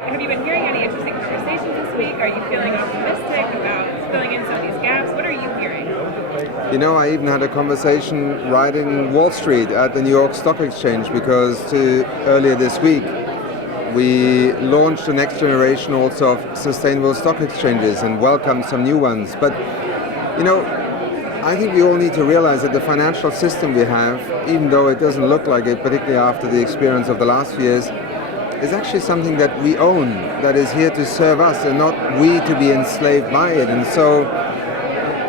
Have you been hearing any interesting conversations this week? Are you feeling optimistic about filling in some of these gaps? What are you hearing? You know, I even had a conversation right in Wall Street at the New York Stock Exchange because earlier this week we launched the next generation also of sustainable stock exchanges and welcomed some new ones. But, you know, I think we all need to realize that the financial system we have, even though it doesn't look like it, particularly after the experience of the last few years, is actually something that we own, that is here to serve us and not we to be enslaved by it. And so,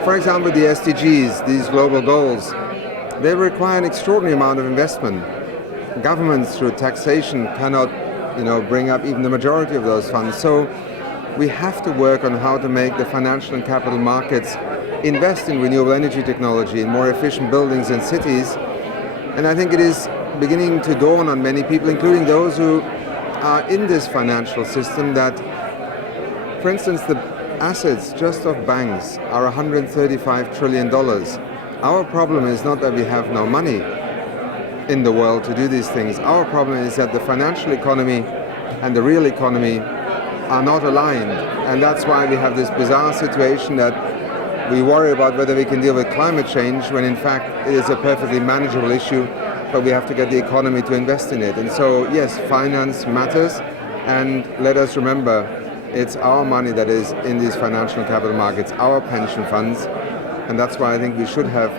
for example, the SDGs, these global goals, they require an extraordinary amount of investment. Governments through taxation cannot, bring up even the majority of those funds. So we have to work on how to make the financial and capital markets invest in renewable energy technology, in more efficient buildings and cities. And I think it is beginning to dawn on many people, including those who are in this financial system, that, for instance, the assets just of banks are $135 trillion. Our problem is not that we have no money in the world to do these things. Our problem is that the financial economy and the real economy are not aligned. And that's why we have this bizarre situation that we worry about whether we can deal with climate change when in fact it is a perfectly manageable issue, but we have to get the economy to invest in it. And so, yes, finance matters, and let us remember, it's our money that is in these financial and capital markets, our pension funds, and that's why I think we should have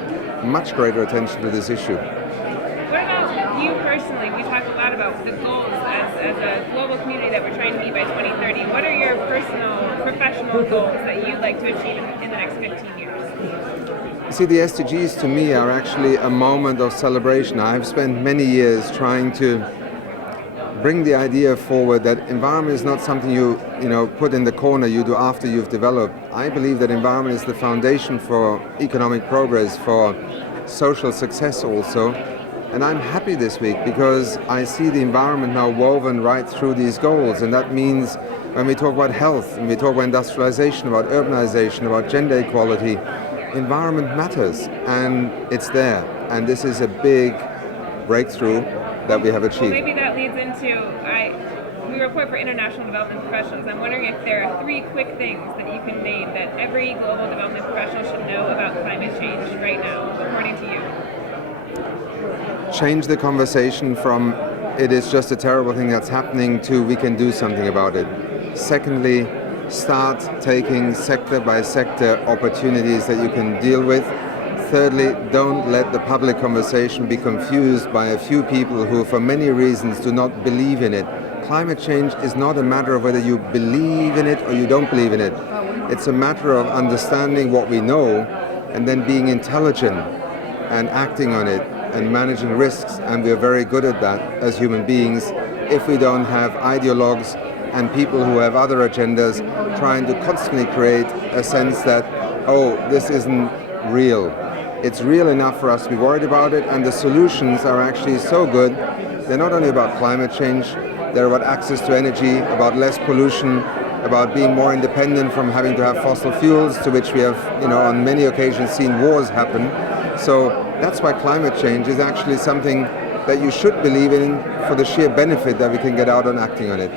much greater attention to this issue. What about you personally? We talk a lot about the goals as a global community that we're trying to meet by 2030. What are your personal, professional goals that you'd like to achieve in the next 15 years? See, the SDGs to me are actually a moment of celebration. I've spent many years trying to bring the idea forward that environment is not something you put in the corner, you do after you've developed. I believe that environment is the foundation for economic progress, for social success also. And I'm happy this week because I see the environment now woven right through these goals. And that means when we talk about health, when we talk about industrialization, about urbanization, about gender equality, environment matters, and it's there. And this is a big breakthrough that we have achieved. Well, maybe that leads into, we report for international development professionals. I'm wondering if there are 3 quick things that you can name that every global development professional should know about climate change right now, according to you. Change the conversation from it is just a terrible thing that's happening to we can do something about it. Secondly, start taking sector by sector opportunities that you can deal with. Thirdly, don't let the public conversation be confused by a few people who for many reasons do not believe in it. Climate change is not a matter of whether you believe in it or you don't believe in it. It's a matter of understanding what we know and then being intelligent and acting on it and managing risks, and we're very good at that as human beings if we don't have ideologues and people who have other agendas trying to constantly create a sense that, oh, this isn't real. It's real enough for us to be worried about it, and the solutions are actually so good. They're not only about climate change, they're about access to energy, about less pollution, about being more independent from having to have fossil fuels, to which we have, on many occasions seen wars happen. So that's why climate change is actually something that you should believe in for the sheer benefit that we can get out on acting on it.